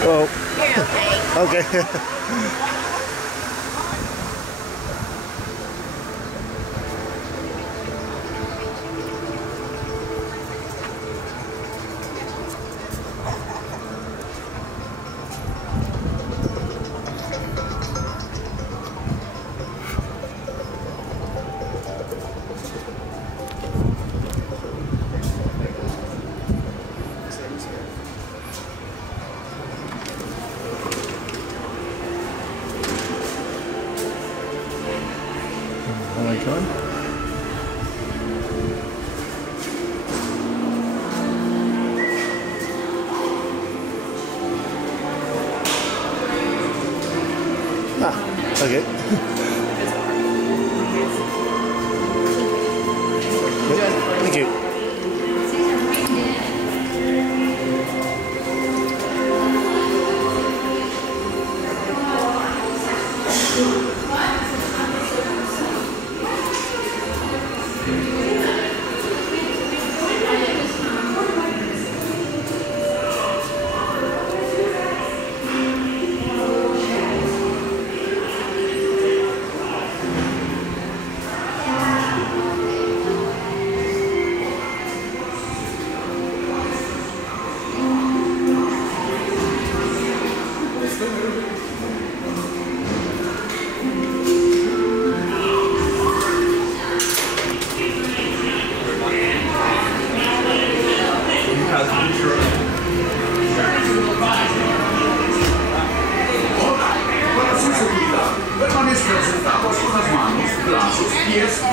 Oh. You're okay. Okay. Okay. Thank you.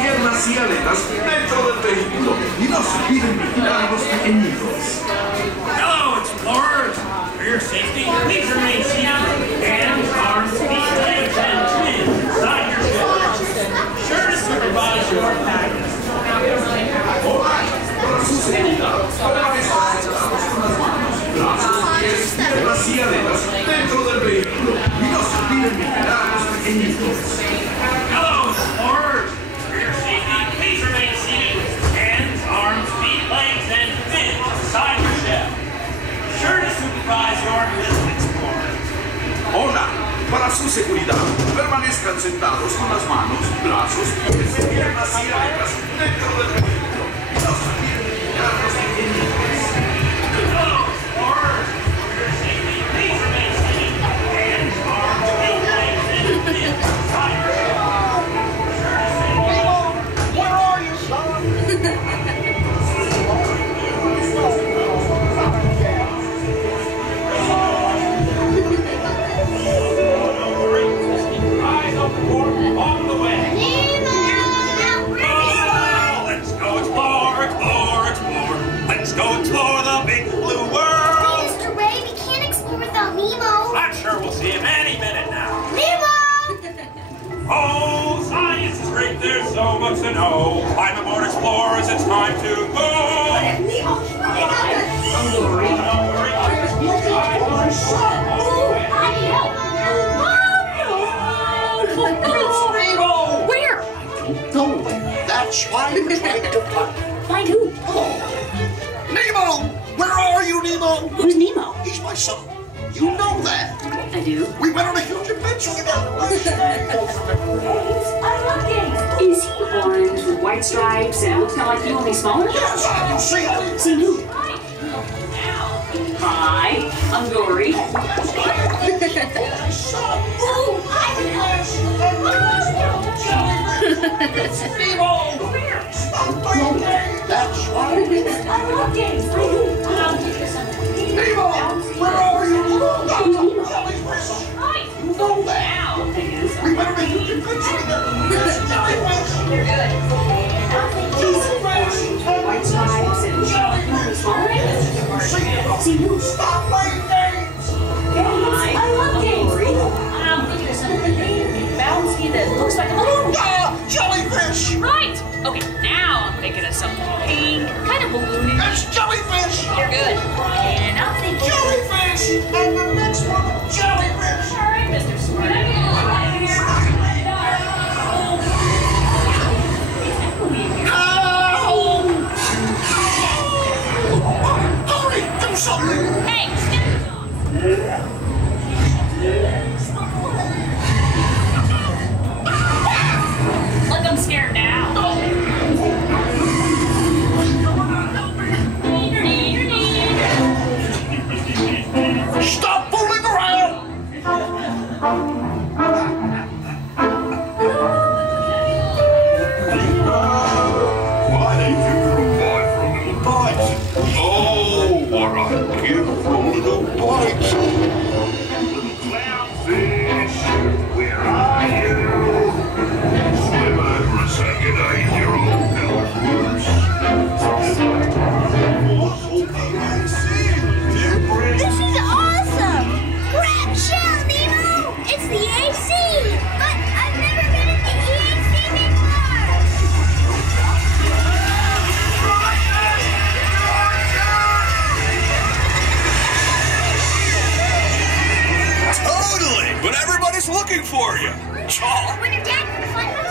Piernas y aletas dentro del vehículo y no se olviden vigilar a los pequeñitos. Hello, explorers! For your safety, please remain seated. Hands, arms, feet, legs, and twins inside your ship. Sure to supervise your package. Para su seguridad, permanezcan sentados con las manos, brazos, pies, piernas y aletas dentro del vehículo y no se olviden vigilar a los pequeñitos. Hello, explorers! For your safety, please remain seated. Hands, arms, feet, legs, and fins inside your ship. Sure to supervise your mission, explorers. Hola, para su seguridad, permanezcan sentados con las manos, brazos, pies, piernas y aletas dentro del vehículo y no se olviden vigilar a los pequeñitos. Hello, explorers! For your safety, please remain seated. Hands, arms, feet, legs, and fins inside your ship. Where are you, son? On the way. Oh, let's go explore, explore, explore. Let's go explore the big blue world. Mr. Ray, we can't explore without Nemo. I'm sure we'll see him any minute now. Nemo! Oh, science is great. There's so much to know. Climb aboard, explorers. It's time to go. Nemo! Don't worry. Nemo! Where? No, that's why I'm trying to find. Find who? Nemo! Where are you, Nemo? Who's Nemo? He's my son. You know that. I do. We went on a huge adventure together. Is he orange with white stripes and looks kind of like you, only smaller? Yes, have you seen him? Seen who? Hi, I'm Dory. Nemo! Stop playing games! That's why I love games. I do. Nemo! Where are you? Jellyfish! You know that. We went on a huge adventure together. Yes, jellyfish! They're good. Jellyfish! White stripes and only smaller? Seen who? Stop playing games! Hi, I love games. I'm thinking of something big, bouncy that looks like a balloon. Jellyfish! Right. Okay, now I'm thinking of something pink, kind of balloony. It's jellyfish! You're good. And I'm thinking Jellyfish! And the next one, jellyfish! all right, Mr. Smart. Ow! EAC, but I've never been at the EAC before. Totally! But everybody's looking for you. When your dad for the fun